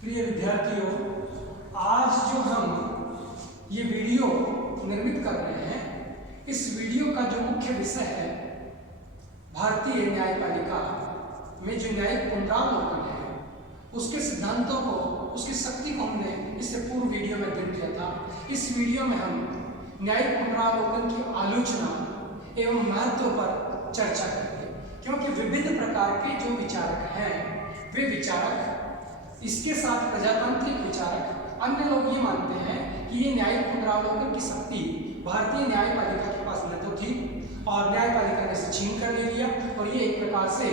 प्रिय विद्यार्थियों, आज जो हम ये वीडियो निर्मित कर रहे हैं, इस वीडियो का जो मुख्य विषय है भारतीय न्यायपालिका में जो न्यायिक पुनरावलोकन है, उसके सिद्धांतों को, उसकी शक्ति को हमने इससे पूर्व वीडियो में अध्ययन किया था। इस वीडियो में हम न्यायिक पुनरावलोकन की आलोचना एवं महत्व पर चर्चा करेंगे, क्योंकि विभिन्न प्रकार के जो विचारक हैं, वे विचारक, इसके साथ प्रजातांत्रिक विचारक, अन्य लोग ये मानते हैं कि ये न्यायिक पुनरावलोकन की शक्ति भारतीय न्यायपालिका के पास न तो थी और न्यायपालिका ने इसे छीन कर ले लिया और ये एक प्रकार से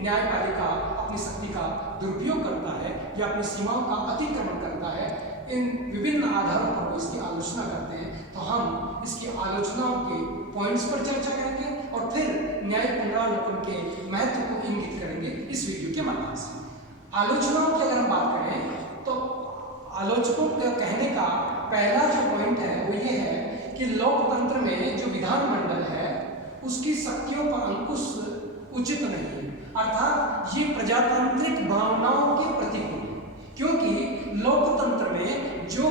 न्यायपालिका अपनी शक्ति का दुरुपयोग करता है या अपनी सीमाओं का अतिक्रमण करता है। इन विभिन्न आधारों पर वो इसकी आलोचना करते हैं, तो हम इसकी आलोचनाओं के पॉइंट्स पर चर्चा करेंगे और फिर न्यायिक पुनरावलोकन के महत्व को इंगित करेंगे इस वीडियो के माध्यम से। आलोचनाओं की अगर हम बात करें तो आलोचकों के कहने का पहला जो पॉइंट है वो ये है कि लोकतंत्र में जो विधानमंडल है उसकी शक्तियों पर अंकुश उचित नहीं है, अर्थात ये प्रजातांत्रिक भावनाओं के प्रतिकूल है, क्योंकि लोकतंत्र में जो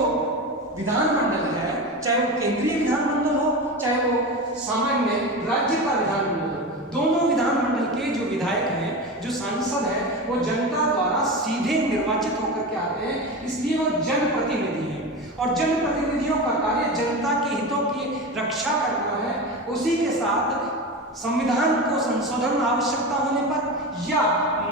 विधानमंडल है, चाहे वो केंद्रीय विधानमंडल हो चाहे वो सामान्य राज्य का विधानमंडल हो, दोनों विधानमंडल के जो विधायक हैं, जो सांसद हैं, वो जनता द्वारा सीधे निर्वाचित होकर के आते हैं, इसलिए वो जनप्रतिनिधि हैं और जनप्रतिनिधियों का कार्य जनता के हितों की रक्षा करना है। उसी के साथ संविधान को संशोधन आवश्यकता होने पर या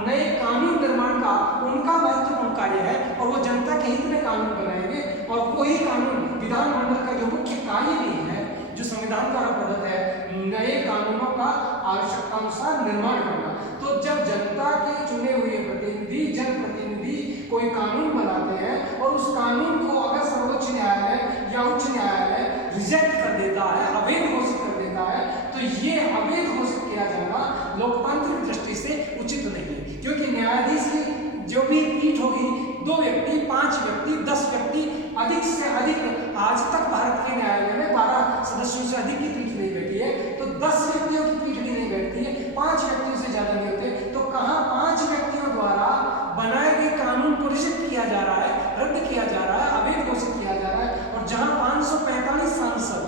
नए कानून निर्माण का उनका महत्वपूर्ण कार्य है और वो जनता के हित में कानून बनाएंगे और वही कानून विधानमंडल का जो मुख्य कार्य भी है, जो संविधान द्वारा प्रदत्त है, नए कानूनों का आवश्यकतानुसार निर्माण करना। तो जब जनता के चुने हुए प्रतिनिधि, जनप्रतिनिधि कोई कानून बनाते हैं और उस कानून को अगर सर्वोच्च न्यायालय या उच्च न्यायालय रिजेक्ट कर देता है, अवैध घोषित कर देता है, तो ये अवैध घोषित किया जाना लोकतांत्रिक दृष्टि से उचित नहीं है, क्योंकि न्यायाधीश की जो भी पीठ होगी, 2 व्यक्ति, 5 व्यक्ति, 10 व्यक्ति, अधिक से अधिक, आज तक भारत के न्यायालय में 12 सदस्यों से अधिक की पीठ नहीं बैठी है, तो 10 व्यक्तियों की पीठ भी नहीं बैठती है, 5 व्यक्तियों से ज्यादा नहीं होते, तो कहाँ 5 व्यक्तियों द्वारा बनाए गए कानून को रिजेक्ट किया जा रहा है, रद्द किया जा रहा है, अवैध घोषित किया जा रहा है। और जहां 545 सांसद,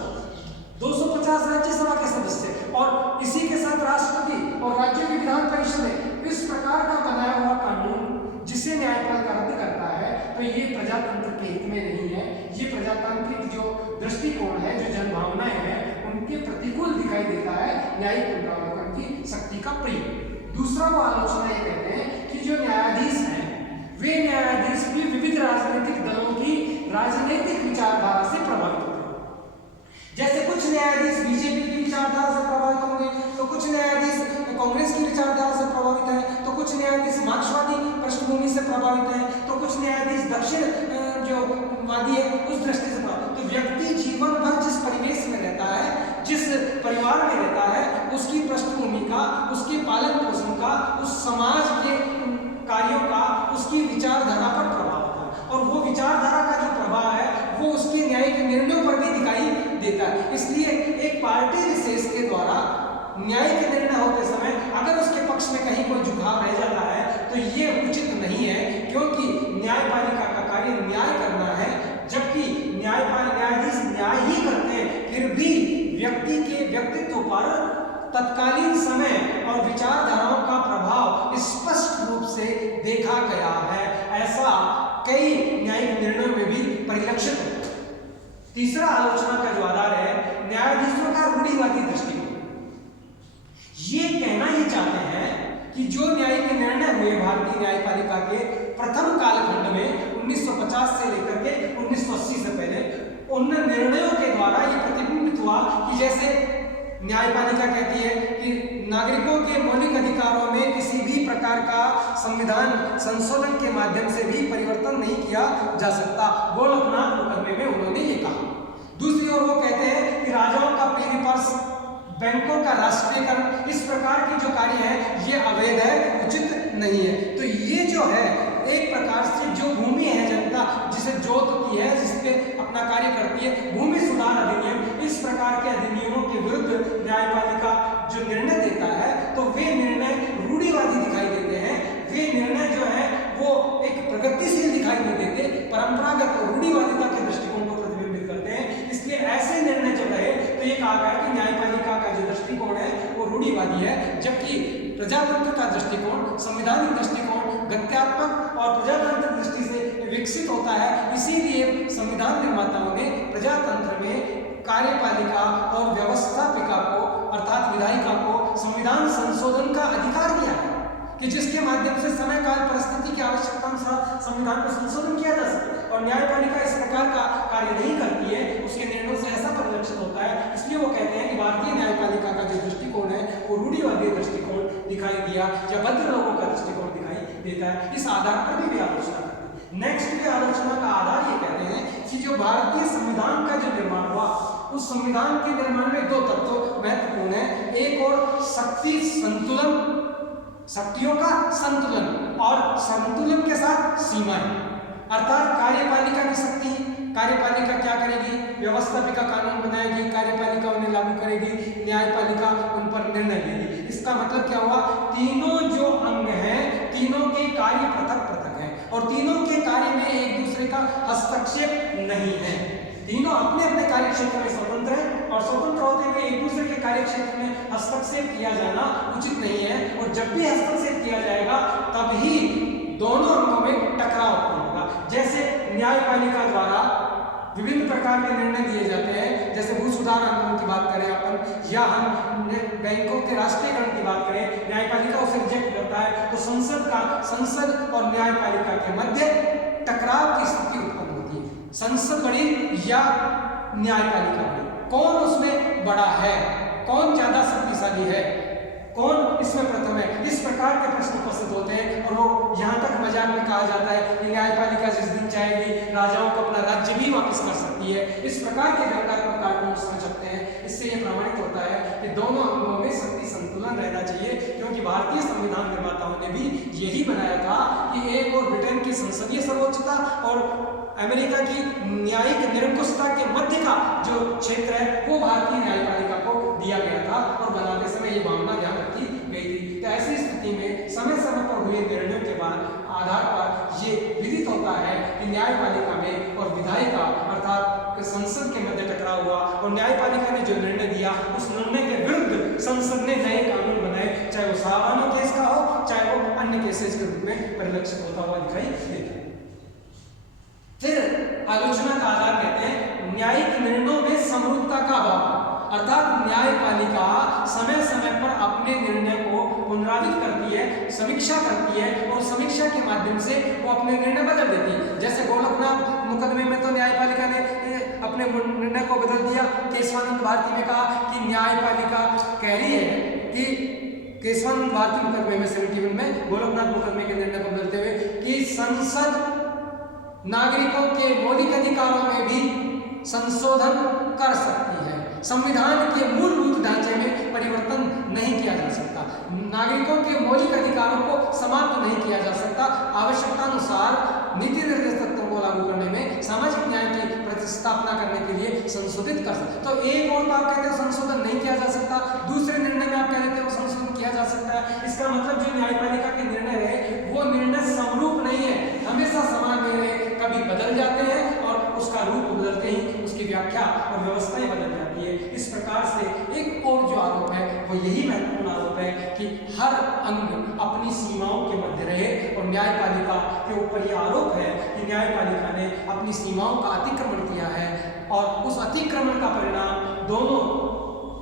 250 राज्यसभा के सदस्य और इसी के साथ राष्ट्रपति और राज्यों की विधान परिषद इस प्रकार का बनाया हुआ कानून जिसे न्यायपालिका रद्द करता है, तो ये प्रजातंत्र के हित में नहीं है। ये प्रजातांत्रिक जो दृष्टिकोण है, जो जनभावनाएं हैं, उनके प्रतिकूल दिखाई देता है न्यायिक पुनरावलोकन की शक्ति का प्रयोग। दूसरा वो आलोचना ये कहते हैं कि जो न्यायाधीश हैं, वे न्यायाधीश भी विविध राजनीतिक दलों की राजनीतिक विचारधारा से प्रभावित होते हैं। जैसे कुछ न्यायाधीश बीजेपी की विचारधारा से प्रभावित होंगे, तो कुछ न्यायाधीश कांग्रेस की विचारधारा से प्रभावित है, तो कुछ न्यायाधीश मार्क्सवादी पृष्ठभूमि से प्रभावित है, तो कुछ न्यायाधीश दक्षिण जो वादी है उस दृष्टि से प्रभावित। तो व्यक्ति जीवन भर जिस परिवेश में रहता है, जिस परिवार में रहता है, उसकी पृष्ठभूमि का, उसके पालन पोषण का, उस समाज के कार्यों का, उसकी विचारधारा पर प्रभाव होता है और वो विचारधारा का जो प्रभाव है वो उसके न्यायिक निर्णयों पर भी दिखाई देता है। इसलिए एक पार्टी विशेष के द्वारा न्यायिक निर्णय होते समय अगर उसके पक्ष में कहीं कोई झुकाव रह जाता है तो ये उचित नहीं है, क्योंकि न्यायपालिका का कार्य न्याय करना है, जबकि न्यायाधीश न्याय ही करते हैं, फिर भी व्यक्ति के व्यक्तित्व पर तत्कालीन समय और विचारधाराओं का प्रभाव स्पष्ट रूप से देखा गया है। ऐसा कई न्यायिक निर्णयों में भी परिलक्षित होता है। तीसरा आलोचना का जो आधार है न्यायाधीशों का रूढ़िवादी दृष्टिकोण। ये कहना ये चाहते हैं कि जो न्यायिक निर्णय हुए भारतीय न्यायपालिका के प्रथम कालखंड में 1950 से लेकर के 1980 से पहले, उन निर्णयों के द्वारा ये प्रतिबिंबित हुआ कि जैसे न्यायपालिका कहती है कि नागरिकों के मौलिक अधिकारों में किसी भी प्रकार का संविधान संशोधन के माध्यम से भी परिवर्तन नहीं किया जा सकता। गोलकनाथ मुकदमे में उन्होंने ये कहा। दूसरी ओर वो कहते हैं कि राजाओं का पेरिपर्स, बैंकों का राष्ट्रीयकरण, इस प्रकार के जो कार्य है ये अवैध है, उचित नहीं है। तो ये जो है एक प्रकार से जो भूमि है, जनता जिसे जोतती है, जिसपे अपना कार्य करती है, भूमि सुधार अधिनियम, इस प्रकार के अधिनियमों के विरुद्ध न्यायपालिका जो निर्णय देता है तो वे निर्णय रूढ़िवादी दिखाई देते हैं। वे निर्णय जो है वो एक प्रगतिशील दिखाई दिखाई नहीं देते, परंपरागत और रूढ़िवादिता के दृष्टिकोण को प्रतिबिंबित करते हैं। इसलिए ऐसे निर्णय जब रहे तो ये कहा गया कि न्यायपालिका का जो दृष्टिकोण है वो रूढ़िवादी है, जबकि प्रजातंत्र का दृष्टिकोण, संवैधानिक दृष्टिकोण गत्यात्मक और प्रजातांत्रिक दृष्टि से विकसित होता है। इसीलिए संविधान निर्माताओं ने प्रजातंत्र में कार्यपालिका और व्यवस्थापिका को अर्थात विधायिका को संविधान संशोधन का अधिकार दिया है कि जिसके माध्यम से समय काल परिस्थिति की आवश्यकता अनुसार संविधान का संशोधन किया जा सके। और न्यायपालिका इस प्रकार का कार्य नहीं करती है, उसके निर्णयों से ऐसा परिलक्षित होता है। इसलिए वो कहते हैं कि भारतीय न्यायपालिका का जो दृष्टिकोण है वो रूढ़िवादी दृष्टिकोण दिखाई दिया या बद्ध लोगों का दृष्टिकोण दिखाई देता है। इस आधार पर भी आलोचना करते हैं। नेक्स्ट भी आलोचना का आधार ये कहते हैं कि जो भारतीय संविधान का जो निर्माण हुआ उस संविधान के निर्माण में दो तत्व महत्वपूर्ण है। एक और शक्ति संतुलन, शक्तियों का संतुलन, और संतुलन के साथ सीमाएं, अर्थात कार्यपालिका की शक्ति, कार्यपालिका क्या करेगी, व्यवस्थापिका कानून बनाएगी, कार्यपालिका उन्हें लागू करेगी, न्यायपालिका उन पर निर्णय लेगी। इसका मतलब क्या हुआ, तीनों जो अंग हैं तीनों के कार्य पृथक पृथक हैं और तीनों के कार्य में एक दूसरे का हस्तक्षेप नहीं है। तीनों अपने अपने कार्य क्षेत्र में स्वतंत्र हैं और स्वतंत्र होते हुए एक दूसरे के कार्य क्षेत्र में हस्तक्षेप किया जाना उचित नहीं है। और जब भी हस्तक्षेप किया जाएगा तभी दोनों अंगों में टकराव होगा। जैसे न्यायपालिका द्वारा विभिन्न प्रकार के निर्णय दिए जाते हैं, जैसे भू सुधार आंदोलन की बात करें अपन, या हम बैंकों के राष्ट्रीयकरण की बात करें, न्यायपालिका उसे रिजेक्ट करता है तो संसद और न्यायपालिका के मध्य टकराव की स्थिति उत्पन्न होती है। संसद बड़ी या न्यायपालिका बड़ी, कौन उसमें बड़ा है, कौन ज्यादा शक्तिशाली है, कौन इसमें प्रथम है, इस प्रकार के प्रश्न उपस्थित होते हैं। और वो यहाँ तक मजाक में कहा जाता है कि न्यायपालिका जिस दिन चाहेगी राजाओं को अपना राज्य भी वापस कर सकती है। इस प्रकार के व्यंग्यात्मक कार्टून उसमें छपते हैं। इससे ये प्रमाणित होता है कि दोनों अंगों में शक्ति संतुलन रहना चाहिए, क्योंकि भारतीय संविधान निर्माताओं ने भी यही बनाया था कि एक और ब्रिटेन की संसदीय सर्वोच्चता और अमेरिका की न्यायिक निरंकुशता के मध्य का जो क्षेत्र है वो भारतीय न्यायपालिका को दिया गया था और बनाते समय ये भावना ध्यान रखी गई थी। तो ऐसी स्थिति में समय समय पर हुए निर्णयों के बाद आधार पर ये विदित होता है कि न्यायपालिका में और विधायिका अर्थात संसद के मध्य टकराव हुआ और न्यायपालिका ने जो निर्णय दिया उस निर्णय के विरुद्ध संसद ने नए कानून बनाए, चाहे वो सामान्य केस का हो चाहे वो अन्य केसेस के रूप में परिलक्षित होता हुआ दिखाई देता है। फिर आलोचना का आधार कहते हैं न्यायिक निर्णयों में समरूपता का अभाव, अर्थात न्यायपालिका समय समय पर अपने निर्णय को पुनरावृत्त करती है, समीक्षा करती है और समीक्षा के माध्यम से वो अपने निर्णय बदल देती है। जैसे गोलकनाथ मुकदमे में तो न्यायपालिका ने अपने निर्णय को बदल दिया। केशवानंद भारती ने कहा कि न्यायपालिका कह रही है कि केशवानंद भारती मुकदमे में 71 में गोलकनाथ मुकदमे के निर्णय को बदलते हुए कि संसद नागरिकों के मौलिक अधिकारों में भी संशोधन कर सकती है, संविधान के मूलभूत ढांचे में परिवर्तन नहीं किया जा सकता, नागरिकों के मौलिक अधिकारों को समाप्त नहीं किया जा सकता, आवश्यकतानुसार नीति निर्देश तत्वों को लागू करने में सामाजिक न्याय की प्रतिस्थापना करने के लिए संशोधित कर सकते। तो एक और आप कहते हो संशोधन नहीं किया जा सकता, दूसरे निर्णय में आप कह देते हो संशोधन किया जा सकता है। इसका मतलब जो न्यायपालिका के निर्णय रहे वो निर्णय समरूप नहीं है, हमेशा समान नहीं रहे, कभी बदल जाते हैं और उसका रूप बदलते ही उसकी व्याख्या और व्यवस्थाएं बदल जाती है। इस प्रकार से एक और जो आरोप है वो यही महत्वपूर्ण आरोप है कि हर अंग अपनी सीमाओं के मध्य रहे और न्यायपालिका के ऊपर यह आरोप है कि न्यायपालिका ने अपनी सीमाओं का अतिक्रमण किया है और उस अतिक्रमण का परिणाम दोनों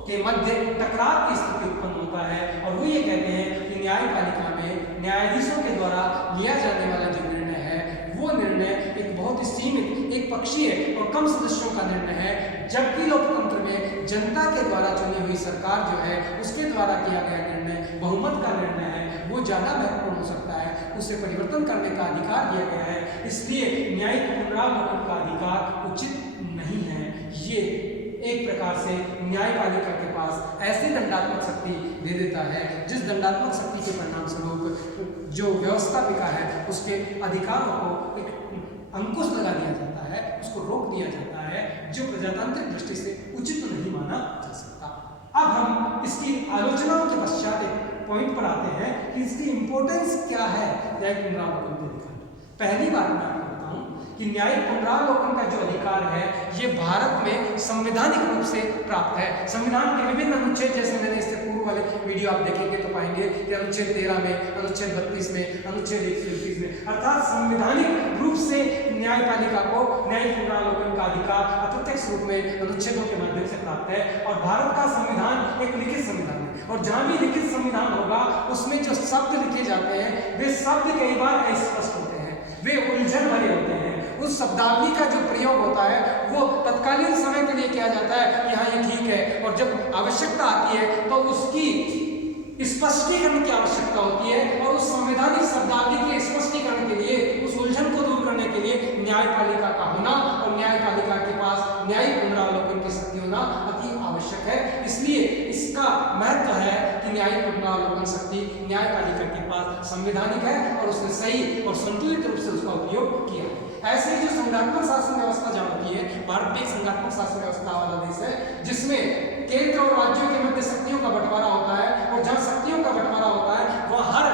के मध्य टकराव की स्थिति उत्पन्न होता है। और वो ये कहते हैं कि न्यायपालिका में न्यायाधीशों के द्वारा लिया जाने वाला जो निर्णय है वो निर्णय एक बहुत ही सीमित, एक पक्षीय और कम सदस्यों का निर्णय है, जबकि लोकतंत्र में जनता के द्वारा चुनी हुई सरकार जो है उसके द्वारा किया गया निर्णय बहुमत का निर्णय है, वो ज्यादा महत्वपूर्ण हो सकता है, उसे परिवर्तन करने का अधिकार दिया गया है। इसलिए न्यायिक पुनरावलोकन का अधिकार उचित नहीं है। ये एक प्रकार से न्यायपालिका के पास ऐसी दंडात्मक शक्ति दे देता है जिस दंडात्मक शक्ति के परिणाम स्वरूप जो व्यवस्थापिका है उसके अधिकारों को एक अंकुश लगा दिया जाता है, उसको रोक दिया जाता है, जो प्रजातांत्रिक दृष्टि से उचित नहीं माना जा सकता। अब हम इसकी आलोचनाओं के पश्चात एक पॉइंट पर आते हैं कि इसकी इंपॉर्टेंस क्या है न्यायिक पुनरावलोकन के दिखाने। पहली बात मैं आपको बताऊं कि न्यायिक पुनरावलोकन का जो अधिकार है ये भारत में संवैधानिक रूप से प्राप्त है। संविधान के विभिन्न अनुच्छेद, जैसे मैंने इससे पूर्व वाले वीडियो आप देखेंगे तो पाएंगे कि अनुच्छेद 13 में, अनुच्छेद 32 में, अनुच्छेद 131 में, अर्थात संवैधानिक रूप से न्यायपालिका को न्यायिक पुनरावलोकन का अधिकार अप्रत्यक्ष रूप में अनुच्छेदों के माध्यम से प्राप्त है। और भारत का संविधान एक लिखित संविधान है, और जहां भी लिखित संविधान होगा उसमें जो शब्द लिखे जाते हैं वे शब्द कई बार अस्पष्ट होते हैं, वे उलझन भरे होते हैं। उस शब्दावली का जो प्रयोग होता है वो तत्कालीन समय के लिए किया जाता है कि हाँ ये ठीक है, और जब आवश्यकता आती है तो उसकी स्पष्टीकरण की आवश्यकता होती है, और उस संवैधानिक शब्दावली के स्पष्टीकरण के लिए, उस उलझन को दूर करने के लिए न्यायपालिका का होना और न्यायपालिका के पास न्यायिक पुनरावलोकन की शक्ति होना अति आवश्यक है। इसलिए इसका महत्व है कि न्यायिक पुनरावलोकन शक्ति न्यायपालिका के पास संवैधानिक है और उसने सही और संतुलित रूप से उसका उपयोग किया है। ऐसे ही जो संघात्मक शासन व्यवस्था जहाँ होती है, भारत भी एक संघात्मक शासन व्यवस्था वाला देश है जिसमें केंद्र और राज्यों के मध्य शक्तियों का बंटवारा होता है, और जहाँ शक्तियों का बंटवारा होता है वह हर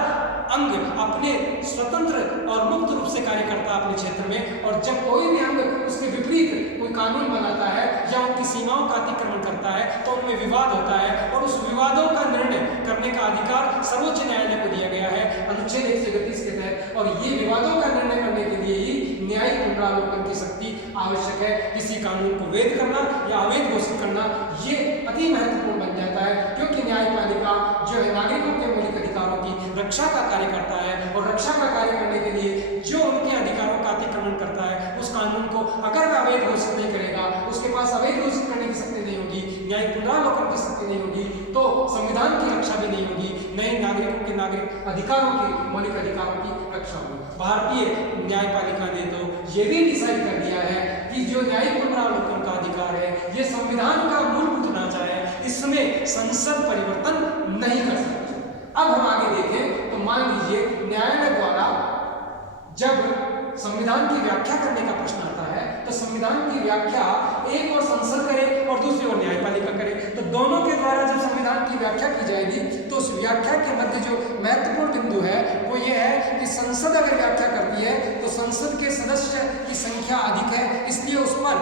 अंग अपने स्वतंत्र और मुक्त रूप से कार्य करता है अपने क्षेत्र में, और जब कोई भी अंग उसके विपरीत कोई कानून बनाता है या उनकी सीमाओं का अतिक्रमण करता है तो उनमें विवाद होता है, और उस विवादों का निर्णय करने का अधिकार सर्वोच्च न्यायालय को दिया गया है अनुच्छेद 131 के तहत। और ये विवादों का निर्णय करने के लिए ही न्यायिक पुनरावलोकन की शक्ति आवश्यक है। किसी कानून को वैध करना या अवैध घोषित करना ये अति महत्वपूर्ण बन जाता है, क्योंकि न्यायपालिका जो है नागरिकों के मौलिक अधिकारों की रक्षा का कार्य करता है, और रक्षा का कार्य करने के लिए जो उनके अधिकारों का अतिक्रमण करता है उस कानून को अगर वह अवैध घोषित नहीं करेगा, उसके पास अवैध घोषित करने की शक्ति नहीं होगी, न्यायिक पुनरावलोकन की शक्ति नहीं होगी, तो संविधान की रक्षा भी नहीं होगी, नए नागरिकों के नागरिक अधिकारों की, मौलिक अधिकारों की रक्षा होगी। भारतीय न्यायपालिका ने तो ये भी डिसाइड कर दिया है कि जो न्यायिक पुनरावलोकन का अधिकार है ये संविधान का मूलभूत ढांचा है, इसमें संसद परिवर्तन नहीं कर सकती। अब हम आगे देखें तो मान लीजिए न्यायालय द्वारा जब संविधान की व्याख्या करने का प्रश्न आता है तो संविधान की व्याख्या एक और संसद करे और दूसरी ओर न्यायपालिका करे, तो दोनों के द्वारा जब संविधान की व्याख्या की जाएगी तो उस व्याख्या के मध्य जो महत्वपूर्ण बिंदु है वो ये है कि संसद अगर व्याख्या करती है तो संसद के सदस्य की संख्या अधिक है, इसलिए उस पर,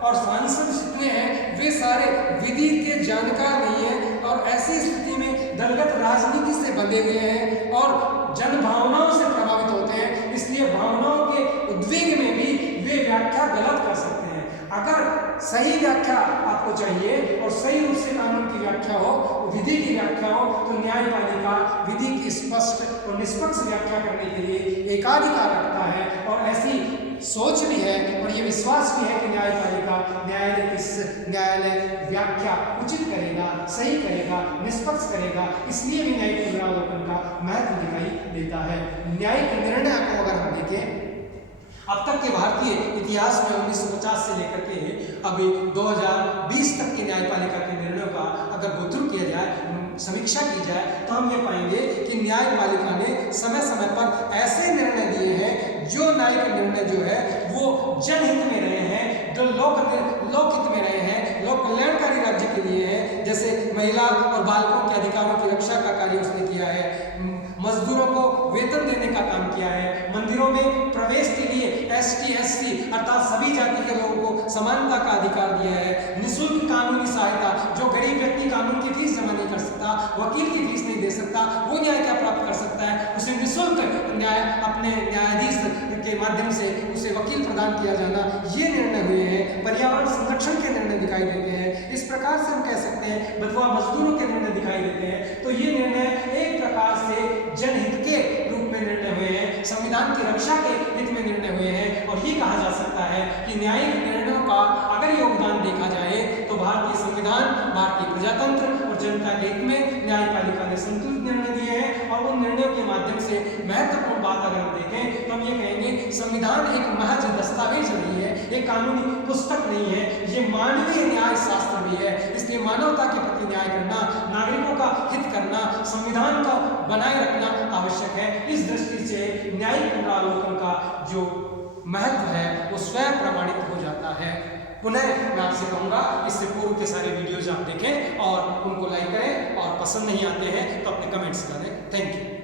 और सांसद जितने हैं वे सारे विधि के जानकार नहीं है, और ऐसी स्थिति में दलगत राजनीति से बंधे हुए हैं और जन भावनाओं से प्रभावित होते हैं, इसलिए भावनाओं के उद्वेग में भी वे व्याख्या गलत कर सकते हैं। अगर सही व्याख्या आपको चाहिए और सही रूप से कानून की व्याख्या हो, विधि की व्याख्या हो, तो न्यायपालिका विधि की स्पष्ट और निष्पक्ष व्याख्या करने के लिए एकाधिकार रखता है, और ऐसी सोच भी है और ये विश्वास भी है कि न्यायपालिका न्यायालय व्याख्या उचित करेगा, सही करेगा, निष्पक्ष करेगा, इसलिए भी न्यायिक पुनरावलोकन का महत्व दिखाई देता है। न्यायिक निर्णय को अगर हम देखें अब तक के भारतीय इतिहास में 1950 से लेकर के अभी 2020 तक के न्यायपालिका के निर्णयों का अगर गोथ्रू किया जाए, समीक्षा की जाए, तो हम ये पाएंगे कि न्यायपालिका ने समय समय पर ऐसे निर्णय दिए हैं जो न्यायिक निर्णय जो है वो जनहित में रहे हैं, जो लोकहित में रहे हैं, लोक कल्याणकारी राज्य के लिए है। जैसे महिला और बालकों के अधिकारों की रक्षा का कार्य उसने किया है, मजदूरों को वेतन देने का काम किया है, मंदिरों में प्रवेश के लिए ST SC अर्थात सभी जाति के लोगों को समानता का अधिकार दिया है, निःशुल्क कानूनी सहायता, जो गरीब व्यक्ति कानून की फीस जमा नहीं कर सकता, वकील की फीस नहीं दे सकता, वो न्याय क्या प्राप्त कर सकता है, उसे निःशुल्क न्याय अपने न्यायाधीश के माध्यम से उसे वकील प्रदान किया जाना, ये निर्णय हुए हैं। पर्यावरण संरक्षण के निर्णय दिखाई देते हैं। इस प्रकार से हम कह सकते हैं बंधुआ मजदूरों के निर्णय दिखाई देते हैं। तो ये निर्णय एक प्रकार से जनहित के रूप में निर्णय हुए हैं, संविधान की रक्षा के हित में निर्णय हुए हैं, और ये कहा जा सकता है कि न्यायिक निर्णयों का अगर योगदान देखा जाए तो भारतीय संविधान, भारतीय प्रजातंत्र और जनता के हित में न्यायपालिका ने संतुलित निर्णय दिए हैं। और उन निर्णयों के माध्यम से महत्वपूर्ण बात अगर हम देखें तो हम ये कहेंगे संविधान एक महज दस्तावेज नहीं है, एक कानूनी पुस्तक नहीं है, ये मानवीय न्याय शास्त्र भी है। इसलिए मानवता के प्रति न्याय करना, नागरिकों का हित करना, संविधान का बनाए रखना आवश्यक है। इस दृष्टि से न्यायिक पुनरावलोकन का जो महत्व है वो स्वयं प्रमाणित हो जाता है। पुनः मैं आपसे कहूँगा इससे पूर्व के सारे वीडियोज आप देखें और उनको लाइक करें, और पसंद नहीं आते हैं तो अपने कमेंट्स करें। Thank you.